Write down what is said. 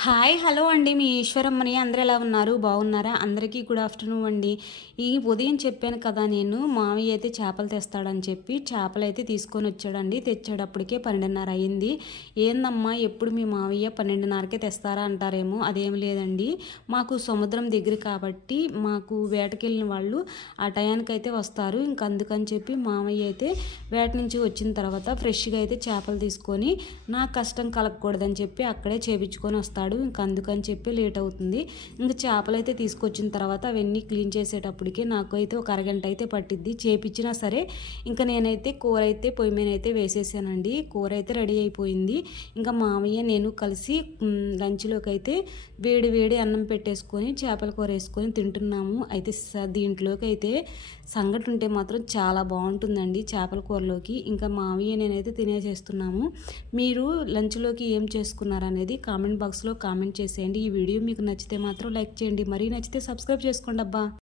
Hi! Hello అండి. మీ ఈశ్వరమ్మని. అందరూ ఎలా ఉన్నారు? బాగున్నారా? అందరికీ గుడ్ ఆఫ్టర్‌నూన్ అండి. ఈ ఉదయం చెప్పాను కదా నేను మావయ్య అయితే చేపలు తెస్తాడని చెప్పి, చేపలైతే తీసుకొనొచ్చాడండి. తెచ్చేటప్పటికే 12:30 అయింది. ఏందమ్మా ఎప్పుడు మీ మావయ్య 12:30కే తెస్తారా అంటారేమో, అదేమి లేదండి. మాకు సముద్రం దగ్గర కాబట్టి, మాకు వేటకెళ్ళిన వాళ్ళు ఆ టయానికైతే వస్తారు. ఇంక అందుకని చెప్పి మావయ్య అయితే వేట నుంచి వచ్చిన తర్వాత ఫ్రెష్‌గా అయితే చేపలు తీసుకొని, నాకు కష్టం కలగకూడదని చెప్పి అక్కడే చేపించుకొని వస్తాడు. ఇంక అందుకని చెప్పి లేట్ అవుతుంది. ఇంక చేపలైతే తీసుకొచ్చిన తర్వాత అవన్నీ క్లీన్ చేసేటప్పటికి నాకైతే ఒక అరగంట అయితే పట్టిద్ది. చేపిచ్చినా సరే ఇంక నేనైతే కూర అయితే పొయ్యి మీద అయితే వేసేసానండి. కూర అయితే రెడీ అయిపోయింది. ఇంకా మామయ్య నేను కలిసి లంచ్‌లోకి అయితే వేడి వేడి అన్నం పెట్టేసుకొని చేపల కూర వేసుకొని తింటున్నాము. అయితే దీంట్లోకి అయితే సంగటి ఉంటే మాత్రం చాలా బాగుంటుందండి చేపల కూరలోకి. ఇంకా మామయ్య నేనైతే తినేసేస్తున్నాము. మీరు లంచ్‌లోకి ఏం చేసుకున్నారనేది కామెంట్ బాక్స్‌లో కామెంట్ చేసేయండి. ఈ వీడియో మీకు నచ్చితే మాత్రం లైక్ చేయండి. మరీ నచ్చితే సబ్స్క్రైబ్ చేసుకోండబ్బా!